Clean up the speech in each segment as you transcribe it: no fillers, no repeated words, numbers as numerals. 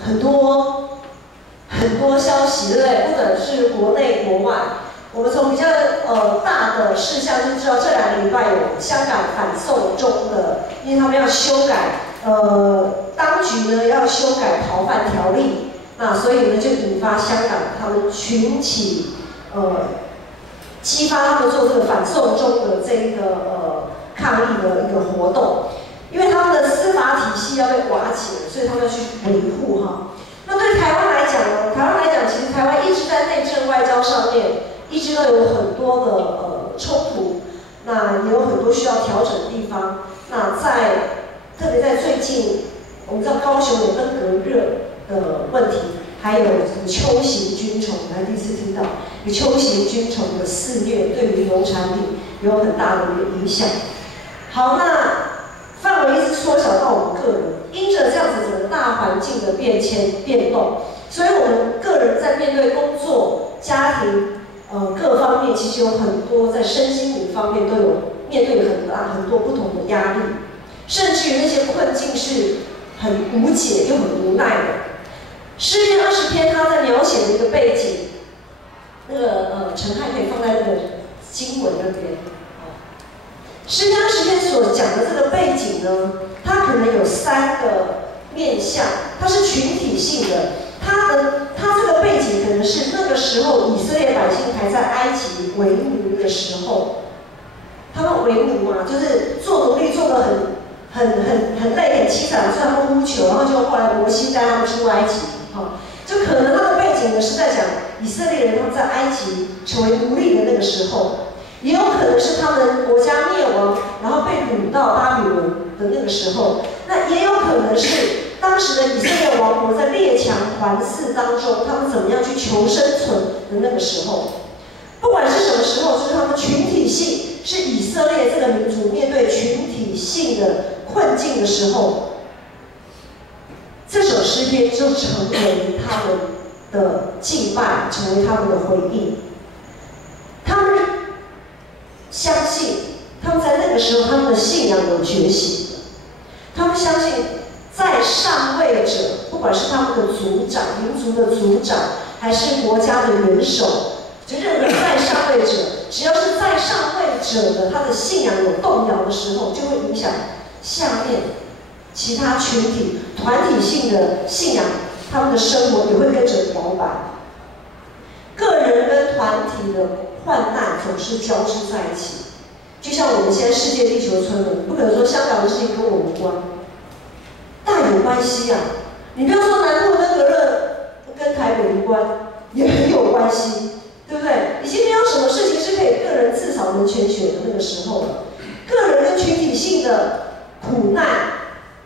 很多消息，对不对？不管是国内国外，我们从比较大的事项就知道，这2个礼拜有香港反送中的，因为他们要修改，当局呢要修改逃犯条例，那所以呢就引发香港他们群起，激发他们做这个反送中的这一个抗议的一个活动。因为他们的司法体系要被瓦解，所以他们要去维护哈。那对台湾来讲呢？台湾来讲，其实台湾一直在内政外交上面，一直都有很多的冲突，那也有很多需要调整的地方。那特别在最近，我们知道高雄有登革热的问题，还有什么秋行菌虫，我还第一次听到，有秋行菌虫的肆虐，对于农产品有很大的一个影响。好，那范围一直缩小到我们个人，因着这样子整个大环境的变动，所以我们个人在面对工作、家庭，各方面其实有很多在身心灵方面都有面对很多不同的压力，甚至于那些困境是很无解又很无奈的。诗篇20篇他在描写的一个背景，那个陈汉可以放在那个经文那边。诗篇20篇所讲的这个背景呢，它可能有3个面向，它是群体性的。它这个背景可能是那个时候以色列百姓还在埃及为奴的时候，他们为奴嘛，就是做奴隶做得很累很凄惨，所以他们呼求，然后就后来摩西带他们出埃及，就可能他的背景呢是在讲以色列人他们在埃及成为奴隶的那个时候。也有可能是他们国家灭亡，然后被掳到巴比伦的那个时候。那也有可能是当时的以色列王国在列强环伺当中，他们怎么样去求生存的那个时候。不管是什么时候，就是他们群体性，是以色列这个民族面对群体性的困境的时候，这首诗篇就成为他们的敬拜，成为他们的回应。他们相信，他们在那个时候，他们的信仰有觉醒。他们相信，在上位者，不管是他们的族长、民族的族长，还是国家的元首，就任何在上位者，只要是在上位者的他的信仰有动摇的时候，就会影响下面其他群体、团体性的信仰，他们的生活也会跟着摇摆。个人跟团体的患难总是交织在一起，就像我们现在世界地球村的，不可能说香港的事情跟我无关，大有关系啊！你不要说南部登革热跟台北无关，也很有关系，对不对？已经没有什么事情是可以个人自扫门前雪的那个时候了。个人跟群体性的苦难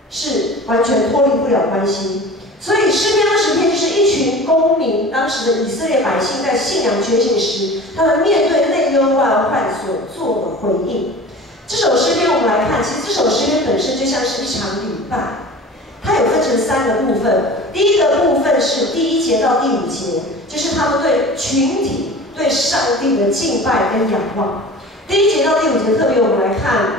是完全脱离不了关系。所以诗篇20篇就是一群公民，当时的以色列百姓在信仰觉醒时，他们面对内忧外患所做的回应。这首诗篇我们来看，其实这首诗篇本身就像是一场礼拜，它有分成3个部分。第一个部分是第1节到第5节，就是他们对群体、对上帝的敬拜跟仰望。第1节到第5节，特别我们来看，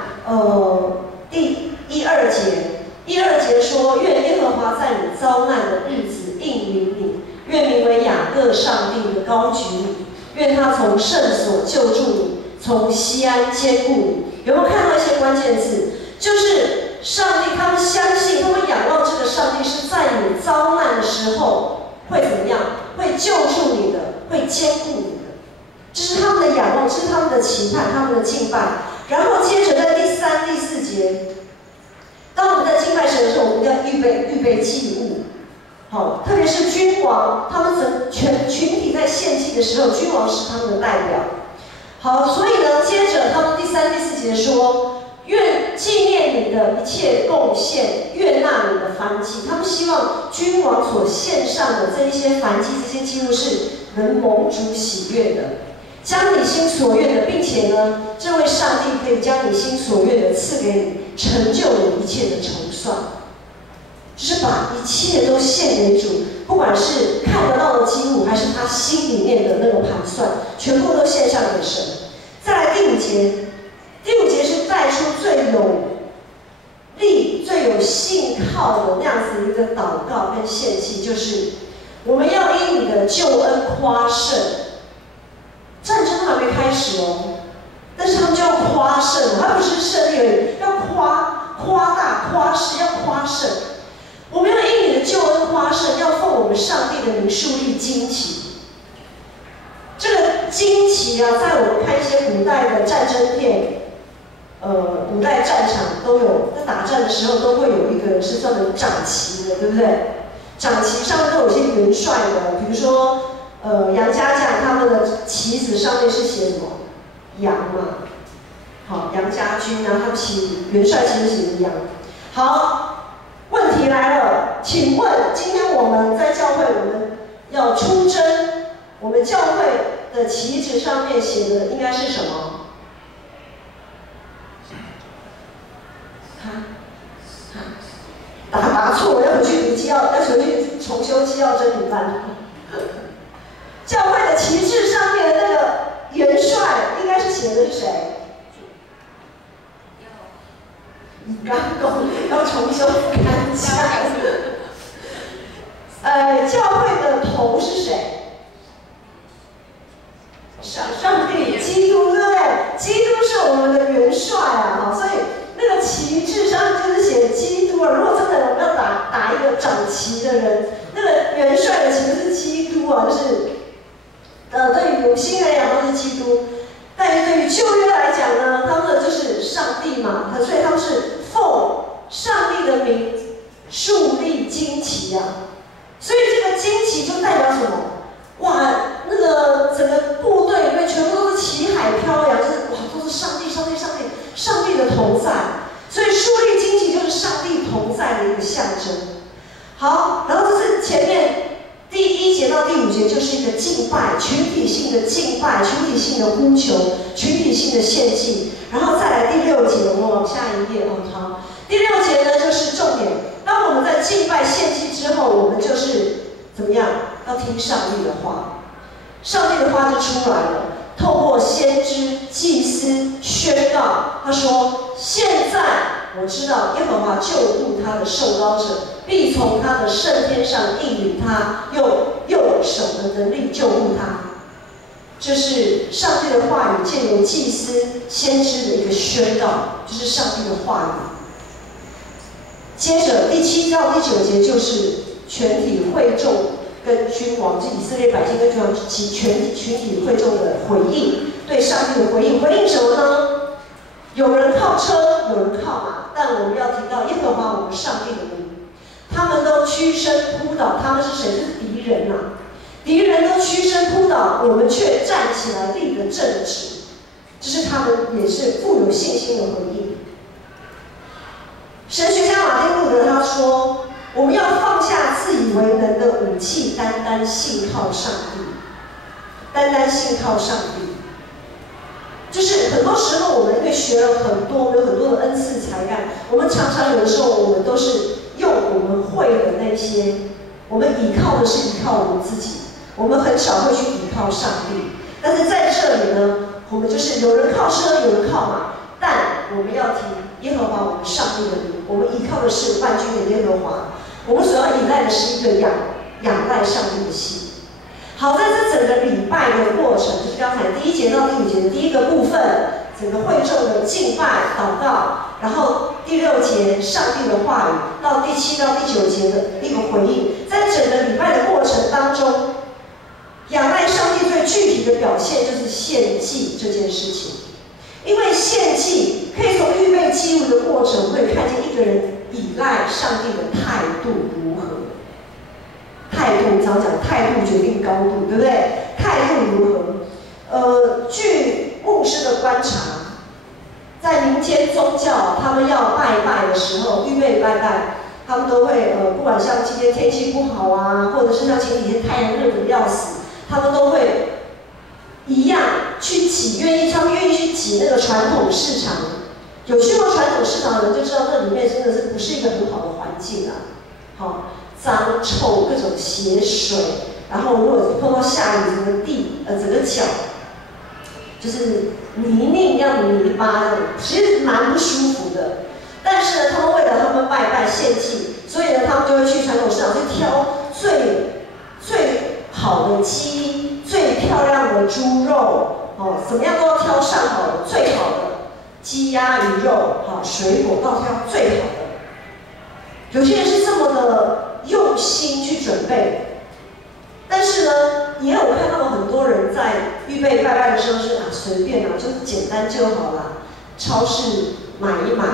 第1、2节。1、2节说：愿耶和华在你遭难的日子应允你，愿名为雅各上帝的高举你，愿他从圣所救助你，从西安坚固你。有没有看到一些关键字？就是上帝，他们相信，他们仰望这个上帝是在你遭难的时候会怎么样？会救助你的，会坚固你的。这是他们的仰望，这是他们的期盼，他们的敬拜。然后接着在第3、第4节。当我们在敬拜神的时候，我们要预备祭物，好，特别是君王，他们全群体在献祭的时候，君王是他们的代表。好，所以呢，接着他们第3、第4节说，愿纪念你的一切贡献，悦纳你的燔祭。他们希望君王所献上的这一些燔祭，这些祭物是能蒙主喜悦的。将你心所愿的，并且呢，这位上帝可以将你心所愿的赐给你，成就你一切的筹算，就是把一切都献给主，不管是看得到的祭物，还是他心里面的那个盘算，全部都献上给神。再来第5节，第5节是带出最有有信靠的那样子一个祷告跟献祭，就是我们要因你的救恩夸胜。战争还没开始哦，但是他们就要夸胜，他不是胜利而已，要夸大、夸示，要夸胜。我们要因你的救恩夸胜，要奉我们上帝的名树立旌旗。这个旌旗啊，在我们看一些古代的战争片，古代战场都有，在打仗的时候都会有一个人是专门掌旗的，对不对？掌旗上面都有一些元帅的，比如说杨家将他们的旗子上面是写什么？羊嘛。好，杨家军啊，他们元帅其实写的羊。好，问题来了，请问今天我们在教会，我们要出征，我们教会的旗帜上面写的应该是什么？答错，要回去读要回去重修纪要真理班。教会的旗帜上面的那个元帅应该是写的是谁？刚要重修干净。教会的头是谁？上帝，基督，对不对？基督是我们的元帅啊，所以那个旗帜上面就是写基督啊。如果真的我们要打一个掌旗的人，那个元帅的其实是基督啊，就是对于我们新人来讲都是基督，但是对于旧约来讲呢，他们的就是上帝嘛，所以他们是奉上帝的名树立旌旗啊。所以这个旌旗就代表什么？哇，那个整个部队里面全部都是旗海飘扬，就是哇，都是上帝的同在。所以树立旌旗就是上帝同在的一个象征。好，然后这是前面第1节到第5节就是一个敬拜，群体性的敬拜，群体性的呼求，群体性的献祭。然后再来第6节，我们往下一页哦。好，第6节呢就是重点。当我们在敬拜献祭之后，我们就是怎么样？要听上帝的话，上帝的话就出来了，透过先知、祭司宣告。他说：“现在我知道耶和华救护他的受膏者，必从他的圣天上应允他，用右手的能力救护他。”这是上帝的话语，借由祭司、先知的一个宣告，就是上帝的话语。接着第7到第9节就是全体会众跟君王，就以色列百姓跟君王及群体会众的回应，对上帝的回应。回应什么呢？有人靠车，有人靠马，但我们要提到耶和华我们上帝的名。他们都屈身扑倒，他们是谁？就是敌人啊！敌人都屈身扑倒，我们却站起来立得正直。这是他们也是富有信心的回应。神学家马丁路德他说：“我们要放下自以为能的武器，单单信靠上帝。单单信靠上帝，就是很多时候我们因为学了很多，有很多的恩赐才干，我们常常有的时候我们都是用我们会的那些，我们依靠的是依靠我们自己，我们很少会去依靠上帝。但是在这里呢，我们就是有人靠车，有人靠马，但我们要提耶和华我们上帝的名，我们依靠的是万军的耶和华，我们所要依赖的是一个仰赖上帝的心。好，在这整个礼拜的过程，就是刚才第1节到第5节的第一个部分，整个会众的敬拜、祷告，然后第6节上帝的话语，到第7到第9节的一个回应。在整个礼拜的过程当中，仰赖上帝最具体的表现就是献祭这件事情。因为献祭可以从预备祭物的过程，会看见一个人依赖上帝的态度如何。态度，我常讲态度决定高度，对不对？态度如何？据牧师的观察，在民间宗教，他们要拜拜的时候，预备拜拜，他们都会不管像今天天气不好啊，或者是像前几天太阳热得要死，他们都会一样去挤，他们愿意去挤那个传统市场。有去过传统市场的人就知道，那里面真的是不是一个很好的环境啊。好，脏臭，各种血水，然后如果碰到下雨，整个整个脚就是泥泞一样的泥巴那种，其实蛮不舒服的。但是呢，他们为了他们拜拜，献祭，所以呢，他们就会去传统市场去挑最好的鸡、最漂亮的猪肉，怎么样都要挑上好的、最好的鸡鸭鱼肉，水果都要挑最好的。有些人是这么的用心去准备，但是呢，也有看到很多人在预备拜拜的时候是随便就是简单就好啦，超市买一买。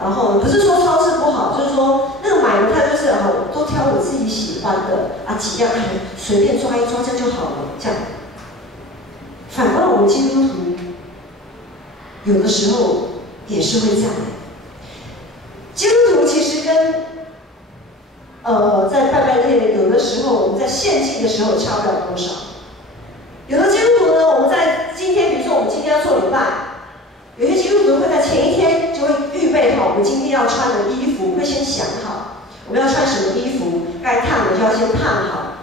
然后不是说超市不好，就是说那个买的他就是都挑我自己喜欢的几样，随便抓一抓这就好了，这样。反观我们基督徒，有的时候也是会这样的。基督徒其实跟在拜拜日有的时候我们在献祭的时候差不了多少。有的基督徒呢，我们在今天，比如说我们今天要做礼拜。有些基督徒会在前一天就会预备好我们今天要穿的衣服，会先想好我们要穿什么衣服，该烫的就要先烫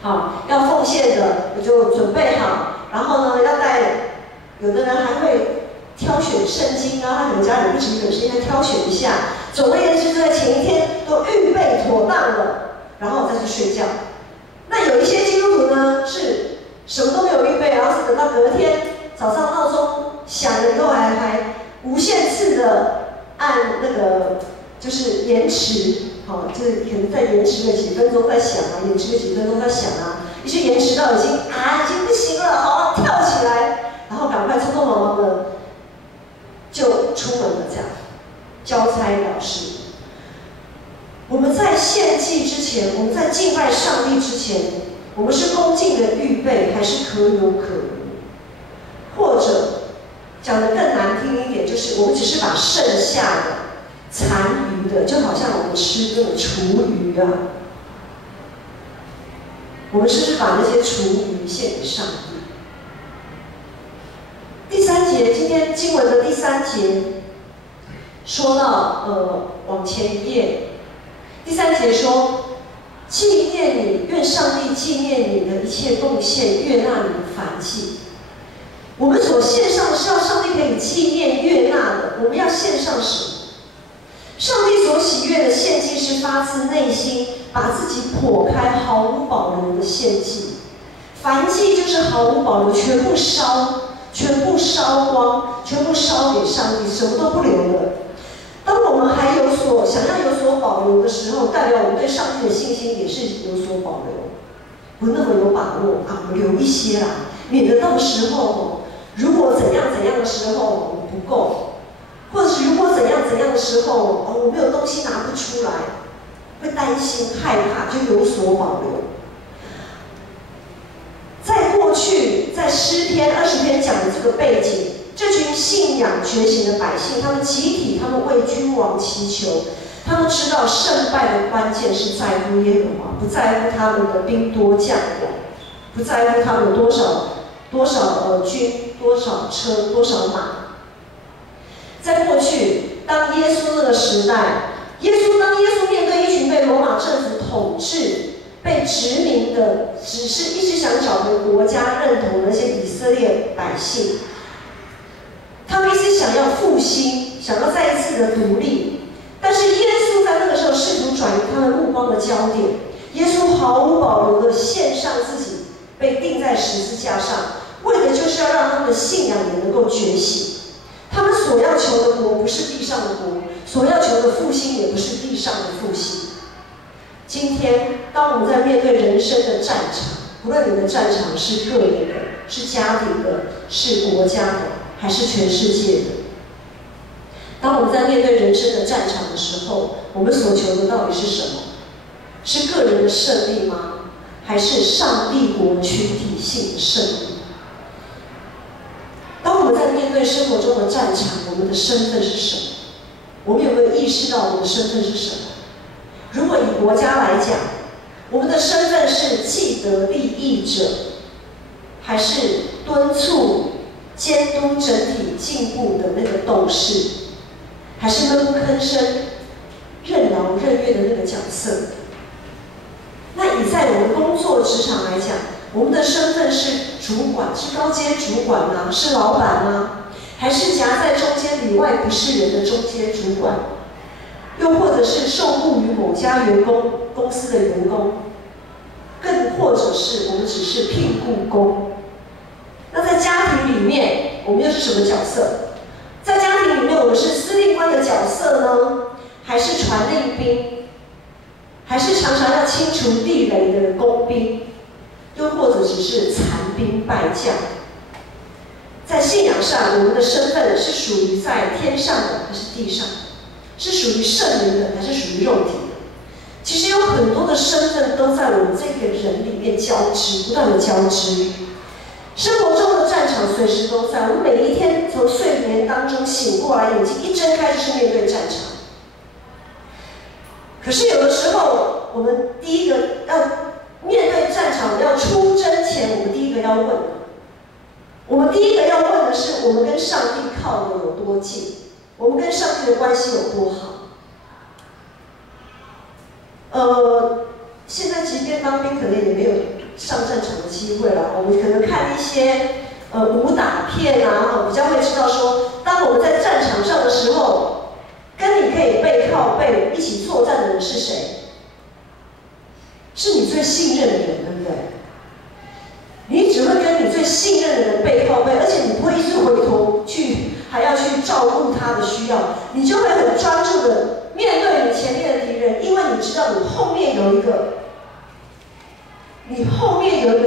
好，要奉献的我就准备好，然后呢要带，有的人还会挑选圣经他可能家里不止一本圣经，挑选一下。总而言之，就在前一天都预备妥当了，然后再去睡觉。那有一些基督徒呢是什么都没有预备，然后是等到隔天早上闹钟响了以后还无限次的按那个就是延迟，就是可能再延迟个几分钟再响延迟个几分钟再响一些延迟到已经不行了，好跳起来，然后赶快匆匆忙忙的就出门了，这样交差了事。我们在献祭之前，我们在敬拜上帝之前，我们是恭敬的预备，还是可有可无？或者讲得更难听一点，就是我们只是把剩下的、残余的，就好像我们吃那个厨余我们是不是把那些厨余献给上帝？第三节，今天经文的第三节说到，往前一页，第三节说，纪念你，愿上帝纪念你的一切贡献，悦纳你的燔祭。我们所献上的是要上帝可以纪念悦纳的，我们要献上什么？上帝所喜悦的献祭是发自内心，把自己剖开，毫无保留的献祭。燔祭就是毫无保留，全部烧光，全部烧给上帝，什么都不留了。当我们还想要有所保留的时候，代表我们对上帝的信心也是有所保留，不那么有把握我们留一些啦，免得到时候如果怎样的时候我们不够，或者是如果怎样的时候我没有东西拿不出来，会担心害怕，就有所保留。在过去，在诗篇20篇讲的这个背景，这群信仰觉醒的百姓，他们集体，他们为君王祈求，他们知道胜败的关键是在乎耶和华，不在乎他们的兵多将广，不在乎他们多少军、多少车、多少马。在过去，当耶稣那个时代，当耶稣面对一群被罗马政府统治、被殖民的，只是一直想找回国家认同的那些以色列百姓，他们一直想要复兴，想要再一次的独立。但是耶稣在那个时候试图转移他们目光的焦点，耶稣毫无保留的献上自己，被钉在十字架上，为的就是要让他们的信仰也能够觉醒。他们所要求的国不是地上的国，所要求的复兴也不是地上的复兴。今天，当我们在面对人生的战场，不论你的战场是个人的、是家庭的、是国家的，还是全世界的，当我们在面对人生的战场的时候，我们所求的到底是什么？是个人的胜利吗？还是上帝国群体性的胜利？当我们在面对生活中的战场，我们的身份是什么？我们有没有意识到我们的身份是什么？如果以国家来讲，我们的身份是既得利益者，还是敦促、监督整体进步的那个斗士，还是闷不吭声、任劳任怨的那个角色？那以在我们工作职场来讲，我们的身份是主管，是高阶主管吗？是老板吗？还是夹在中间里外不是人的中间主管？又或者是受雇于某家公司的员工，更或者是我们只是聘雇工。那在家庭里面，我们又是什么角色？在家庭里面，我们是司令官的角色呢，还是传令兵，还是常常要清除地雷的工兵，又或者只是残兵败将？在信仰上，我们的身份是属于在天上的还是地上的？是属于圣灵的还是属于肉体的？其实有很多的身份都在我们这个人里面交织，不断的交织。生活中的战场随时都在，我们每一天从睡眠当中醒过来，眼睛一睁开就是面对战场。可是有的时候，我们第一个要面对战场，要出征前，我们第一个要问的，我们第一个要问的是：我们跟上帝靠得有多近？我们跟上帝的关系有多好？现在即便当兵，可能也没有上战场的机会了。我们可能看一些武打片啊，比较会知道说，当我们在战场上的时候，跟你可以背靠背一起作战的人是谁？是你最信任的人，对不对？你只会跟你最信任的人背靠背，而且你不会一直回头去，还要去照顾他的需要，你就会很专注的面对你前面的敌人，因为你知道你后面有一个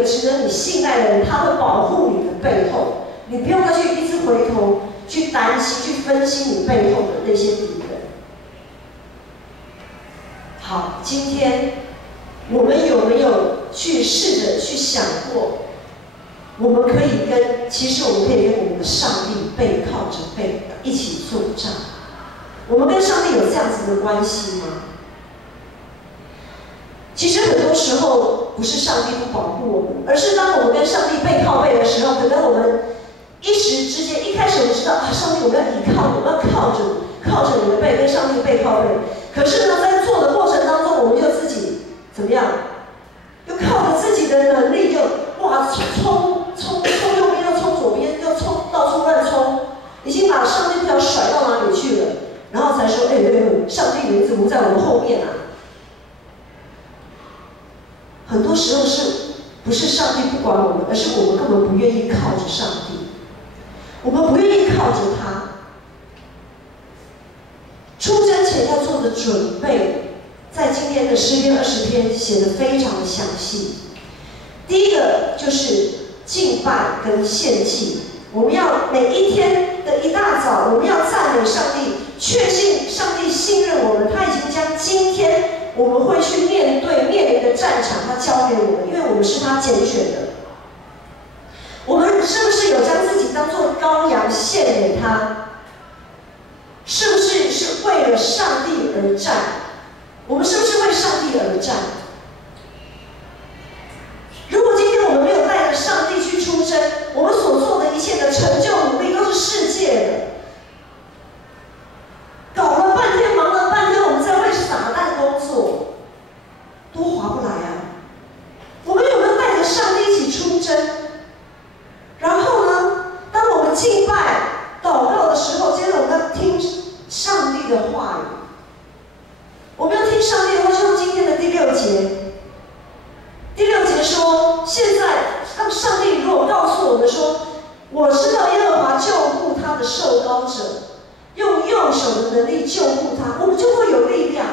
值得你信赖的人，他会保护你的背后，你不用再去一直回头去担心、去分析你背后的那些敌人。好，今天我们有没有去试着去想过？我们可以跟我们的上帝背靠着背一起作战。我们跟上帝有这样子的关系吗？其实很多时候不是上帝不保护我们，而是当我们跟上帝背靠背的时候，可能我们一时之间，一开始我们知道上帝我们要依靠你，我们要靠着你的背跟上帝背靠背。可是呢，在做的过程当中，我们就自己怎么样？又靠着自己的能力，就冲右边，又冲左边，又冲到处乱冲，已经把上帝不知道甩到哪里去了，然后才说：上帝你怎么在我们后面啊？很多时候不是上帝不管我们，而是我们根本不愿意靠着上帝，我们不愿意靠着他。出征前要做的准备，在今天的诗篇20篇写得非常的详细。第一个就是敬拜跟献祭，我们要每一天的一大早，我们要赞美上帝，确信上帝信任我们，他已经将今天我们会去面临的战场，他交给我们，因为我们是他拣选的。我们是不是有将自己当作羔羊献给他？是不是为了上帝而战？我们是不是为上帝而战？如果今天我们没有带着上帝去出征，我们所做的一切的成就努力都是世界的，搞了半天，忙了半天，我们在为撒旦工作，多划不来啊！我们有没有带着上帝一起出征？然后呢，当我们敬拜、祷告的时候，接着我们要听上帝的话语。我们要听上帝的话，就像今天的第6节。第6节说，现在当上帝如果告诉我们说，我知道耶和华救护他的受膏者，用右手的能力救护他，我们就会有力量。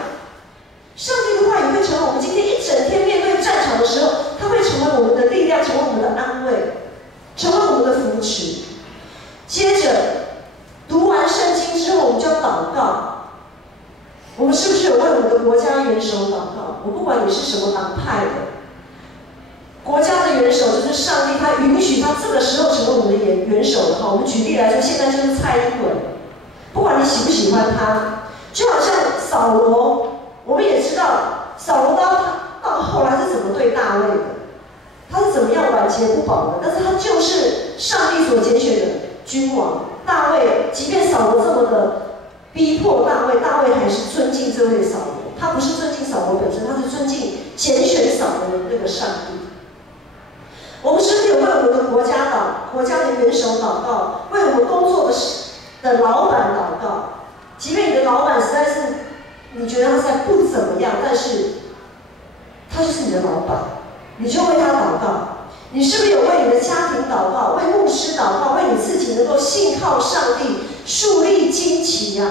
上帝的话语会成为我们今天一整天面对战场的时候，它会成为我们的力量，成为我们的安慰，成为我们的扶持。接着读完圣经之后，我们就要祷告。我们是不是有为我们的国家元首祷告？我不管你是什么党派的，国家的元首就是上帝，他允许他这个时候成为我们的元首的话，我们举例来说，现在就是蔡英文，不管你喜不喜欢他，就好像扫罗，我们也知道扫罗到后来是怎么对大卫的，他是怎么样晚节不保的，但是他就是上帝所拣选的君王。大卫，即便扫罗这么的逼迫大卫，大卫还是尊敬这位扫罗。他不是尊敬扫罗本身，他是尊敬拣选扫罗的那个上帝。我们是不是有为我们的国家的元首祷告，为我们工作的老板祷告？即便你的老板实在是你觉得他实在不怎么样，但是他就是你的老板，你就为他祷告。你是不是有为你的家庭祷告，为牧师祷告，为你自己能够信靠上帝，树立旌旗呀？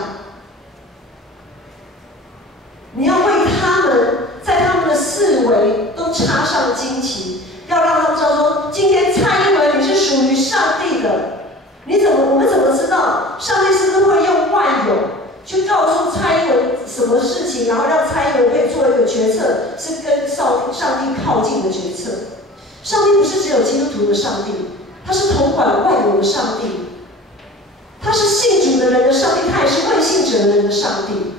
你要为他们，在他们的四围都插上旌旗，要让他们知道说，今天蔡英文你是属于上帝的。我们怎么知道上帝是不是会用万有去告诉蔡英文什么事情，然后让蔡英文可以做一个决策，是跟上帝靠近的决策？上帝不是只有基督徒的上帝，他是统管万有的上帝，他是信主的人的上帝，他也是未信者的人的上帝。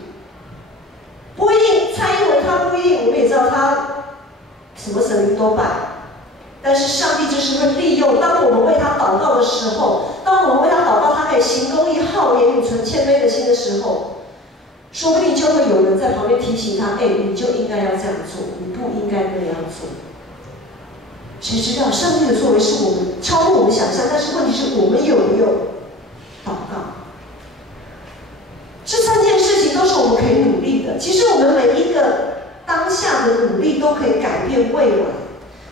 不一定蔡英文他不一定，我们也知道他什么神明都拜，但是上帝就是会利用，当我们为他祷告的时候，当我们为他祷告，他可以行公义、好言、存谦卑的心的时候，说不定就会有人在旁边提醒他：你就应该要这样做，你不应该那样做。谁知道上帝的作为是我们超过我们想象，但是问题是我们有没有祷告？这3件事情都是我们可以努力的。其实我们每一个当下的努力都可以改变未来。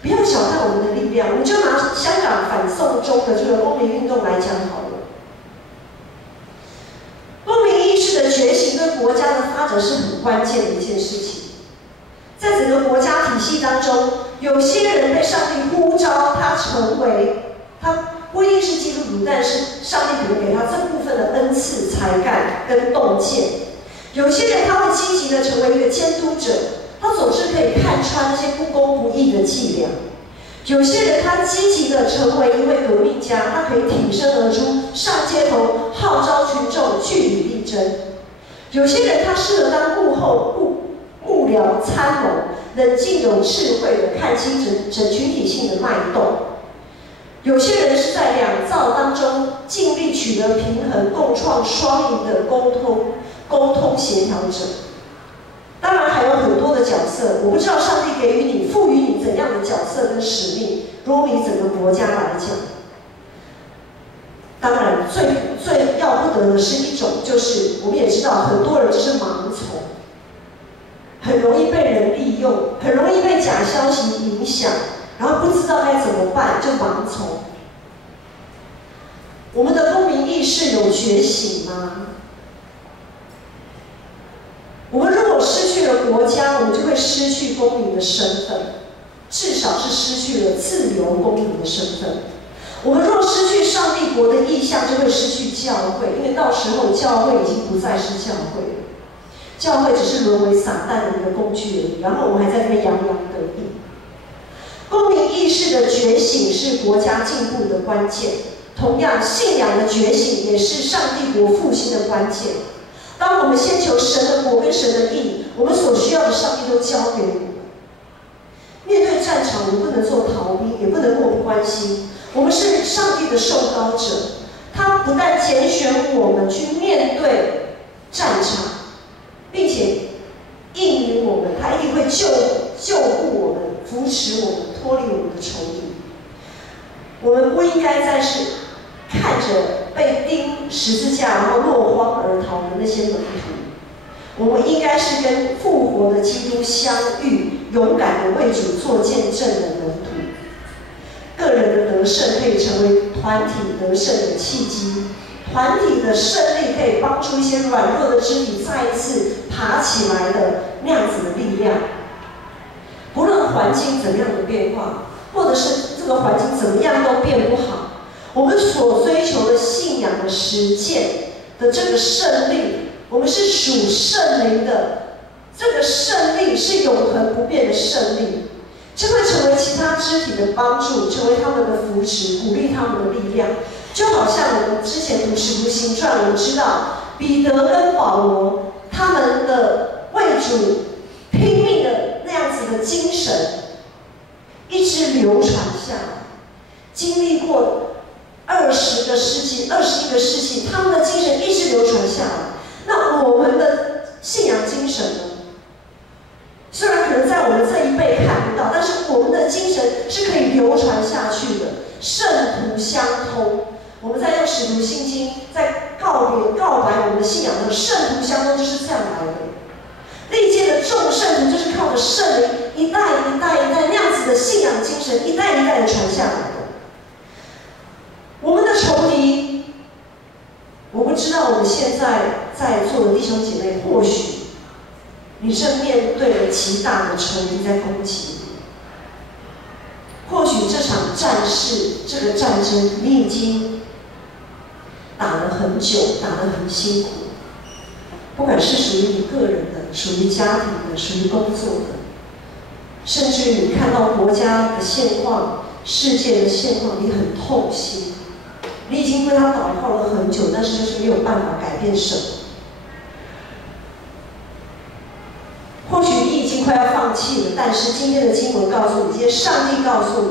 不要小看我们的力量，我们就拿香港反送中的这个公民运动来讲好了。公民意识的觉醒对国家的发展是很关键的一件事情。在整个国家体系当中，有些人被上帝呼召，他成为他不一定是基督徒，但是上帝可能给他这部分的恩赐、才干跟洞见。有些人他会积极的成为一个监督者，他总是可以看穿那些不公不义的伎俩。有些人他积极的成为一位革命家，他可以挺身而出，上街头号召群众据理力争。有些人他适合当幕僚参谋，能尽有智慧的看清整群体性的脉动。有些人是在两造当中尽力取得平衡，共创双赢的沟通协调者。当然还有很多的角色，我不知道上帝给予你、赋予你怎样的角色跟使命。如果以整个国家来讲，当然最要不得的是一种，就是我们也知道很多人就是盲从，很容易被人利用，很容易被假消息影响，然后不知道该怎么办就盲从。我们的公民意识有觉醒吗？我们如果失去了国家，我们就会失去公民的身份，至少是失去了自由公民的身份。我们若失去上帝国的意象，就会失去教会，因为到时候教会已经不再是教会了，教会只是沦为撒旦的一个工具而已。然后我们还在这边洋洋得意。公民意识的觉醒是国家进步的关键，同样信仰的觉醒也是上帝国复兴的关键。当我们先求神的国跟神的义，我们所需要的上帝都交给我们。面对战场，我们不能做逃兵，也不能漠不关心。我们是上帝的受膏者，他不但拣选我们去面对战场，并且应允我们，他一定会救护我们，扶持我们，脱离我们的仇敌。我们不应该再是看着被钉十字架，然后落荒而逃的那些门徒。我们应该是跟复活的基督相遇，勇敢的为主做见证的门徒。个人的得胜可以成为团体得胜的契机，团体的胜利可以帮助一些软弱的肢体再一次爬起来的那样子的力量。不论环境怎么样的变化，或者是这个环境怎么样都变不好，我们所追求的信仰的实践的这个胜利，我们是属圣灵的，这个胜利是永恒不变的胜利，这会成为其他肢体的帮助，成为他们的扶持，鼓励他们的力量。就好像我们之前读《使徒行传》，我们知道彼得跟保罗他们的为主拼命的那样子的精神，一直流传下来。经历过20个世纪、21个世纪，他们的精神一直流传下来。那我们的信仰精神呢？虽然可能在我们这一辈看不到，但是我们的精神是可以流传下去的，圣徒相通。我们在用《使徒信经》在告白我们的信仰的圣徒相通，就是这样来的。历届的众圣徒就是靠着圣灵一代一代一代那样子的信仰精神，一代一代的传下来的。我们的仇敌，我不知道我们现在在座的弟兄姐妹，或许你正面对了极大的仇敌在攻击你。或许这场战事，这个战争，你已经打了很久，打得很辛苦。不管是属于你个人的，属于家庭的，属于工作的，甚至于你看到国家的现况、世界的现况，你很痛心。你已经为他祷告了很久，但是就是没有办法改变什么。或许你已经快要放弃了，但是今天的经文告诉你，今天上帝告诉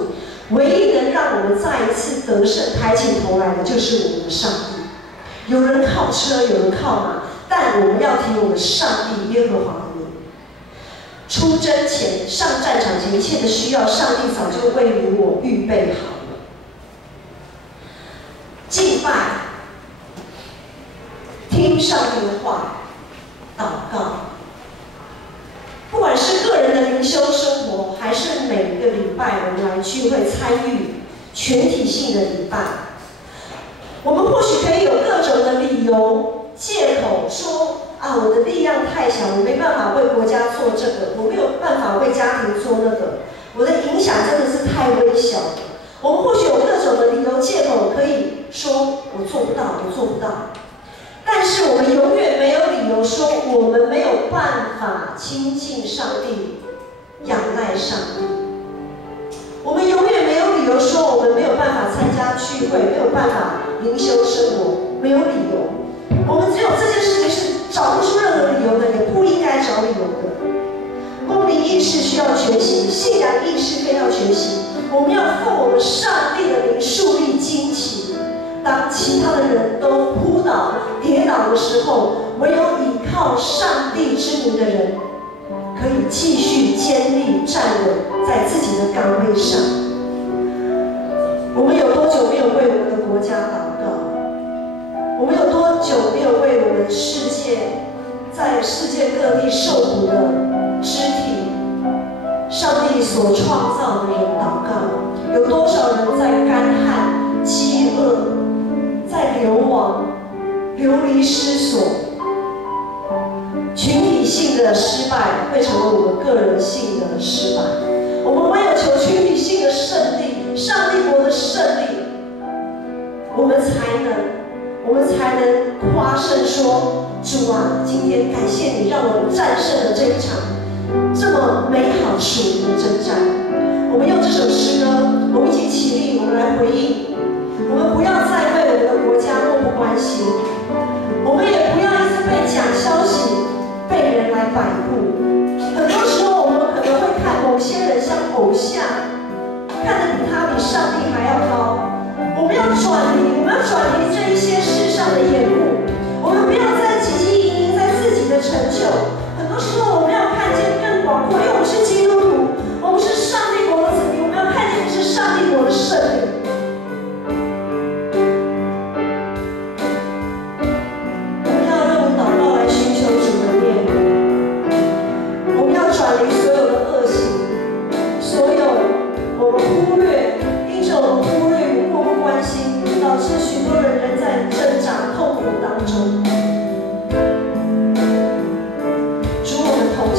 你，唯一能让我们再一次得胜、抬起头来的，就是我们的上帝。有人靠车，有人靠马，但我们要提我们上帝耶和华的名。出征前、上战场前一切的需要，上帝早就为你我预备好了。敬拜，听上帝的话，祷告。不管是个人的灵修生活，还是每个礼拜我们来聚会参与全体性的礼拜，我们或许可以有各种的理由、借口说啊，我的力量太小，我没办法为国家做这个，我没有办法为家庭做那个，我的影响真的是太微小了。我们或许有各种的理由、借口，可以说我做不到，我做不到。但是我们永远没有理由说我们没有办法亲近上帝、仰赖上帝。我们永远没有理由说我们没有办法参加聚会，没有办法灵修生活，没有理由。我们只有这件事情是找不出任何理由的，也不应该找理由的。公民意识需要觉醒，信仰意识更要觉醒。我们要奉我们上帝的名树立旌旗。当其他的人都扑倒、跌倒的时候，唯有倚靠上帝之名的人，可以继续坚立站稳在自己的岗位上。我们有多久没有为我们的国家祷告？我们有多久没有为我们世界在世界各地受苦的肢体、上帝所创造的人祷告？有多少人在干旱、饥饿？在流亡、流离失所，群体性的失败会成为我们个人性的失败。我们唯有求群体性的胜利，上帝国的胜利，我们才能夸胜说：主啊，今天感谢你让我们战胜了这一场这么美好属灵的征战。我们用这首诗歌，我们一起起立，我们来回应。我们不要再为我们的国家漠不关心，我们也不要一直被假消息、被人来摆布。很多时候，我们可能会看某些人像偶像，看得比上帝还要高。我们要转离这一些世上的眼目，我们不要再汲汲营营在自己的成就。很多时候，我们要看见更广阔，因为我们是基督徒，我们是上帝国的子民，我们要看见的是上帝国的胜利。同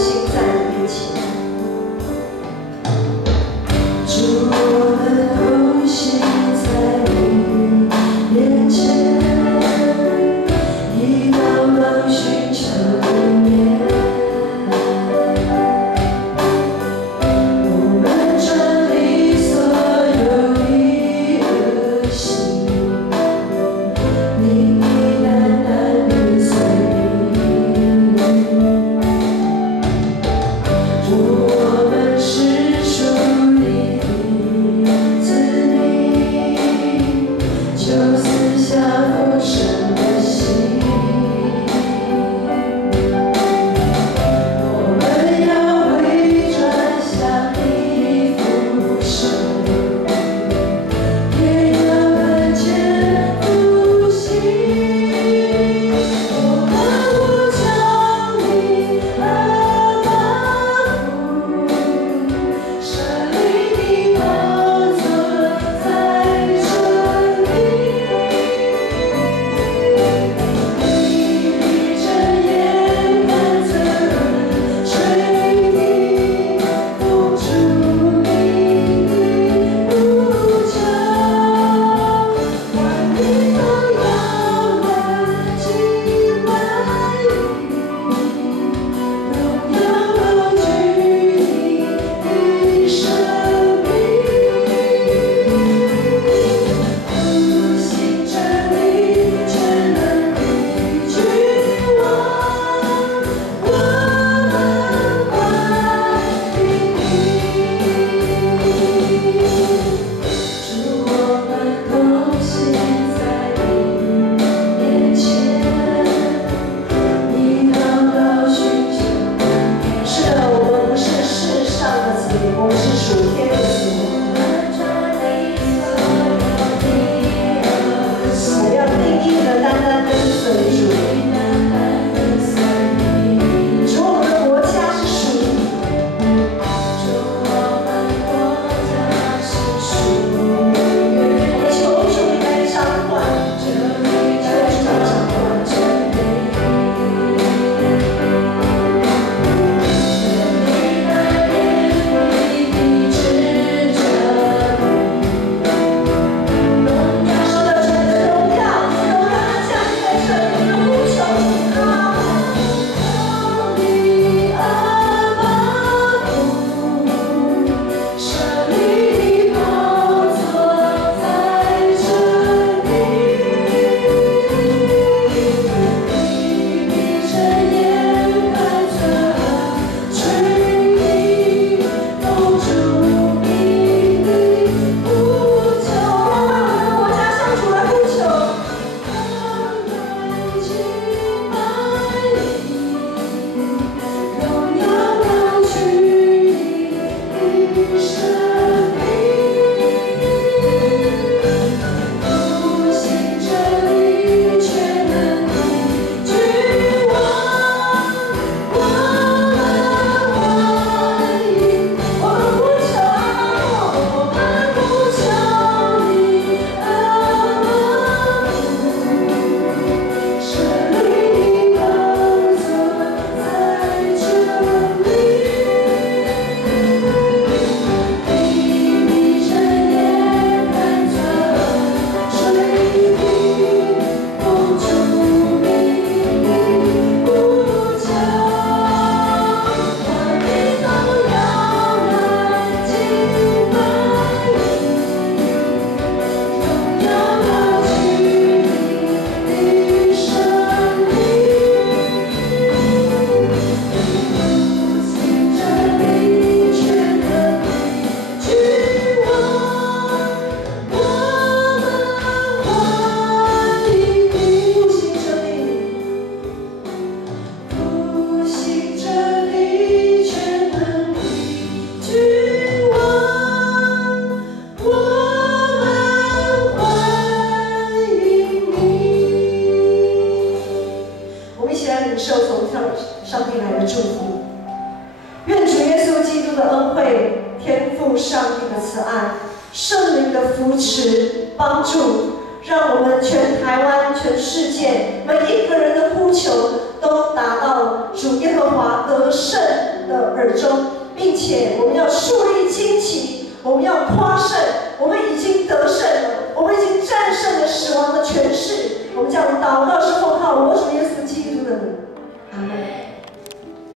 督的恩惠、天父上帝的慈爱、圣灵的扶持帮助，让我们全台湾、全世界每一个人的呼求都达到主耶和华得胜的耳中，并且我们要树立金